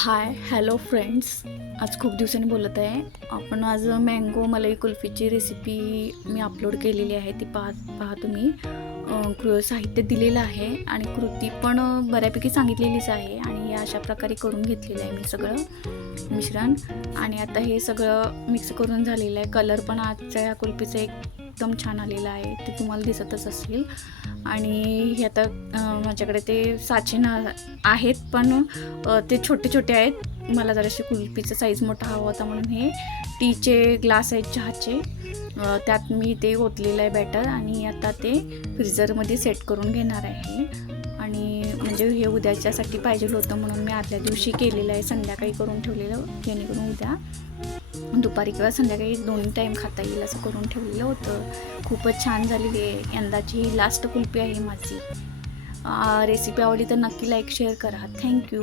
Hi hello friends आज खूप दिवसांनी बोलत आहे. आपण आज मँगो मलाई कुल्फीची रेसिपी मी अपलोड केलेली आहे. ती पाहा पहा तुम्ही. कृ साहित्य दिलेलं आहे आणि कृती पण बऱ्यापैकी सांगितलेलीच आहे आणि अशा प्रकारे करून घेतलेलं आहे मी सगळं मिश्रण. आणि आता हे सगळं मिक्स करून झालेलं आहे. कलर पण आजच्या या कुल्फीचा एकदम छान आलेला आहे. ते तुम्हाला दिसतच असेल. आणि हे आता माझ्याकडे ते साचे ना आहेत पण ते छोटे छोटे आहेत. मला जराशी कुल्फीचा साईज मोठा हवा होता म्हणून हे टीचे ग्लास आहेत चहाचे. त्यात मी ते ओतलेलं आहे बॅटर आणि आता ते फ्रीझरमध्ये सेट करून घेणार आहे. आणि म्हणजे हे उद्याच्यासाठी पाहिजे होतं म्हणून मी आदल्या दिवशी केलेलं आहे. संध्याकाळी करून ठेवलेलं जेणेकरून उद्या दुपारी किंवा संध्याकाळी दोन्ही टाईम खाता येईल असं करून ठेवलेलं होतं. खूपच छान झालेली आहे. यंदाची ही लास्ट कुल्फी आहे माझी. रेसिपी आवडली तर नक्की लाईक शेअर करा. थँक्यू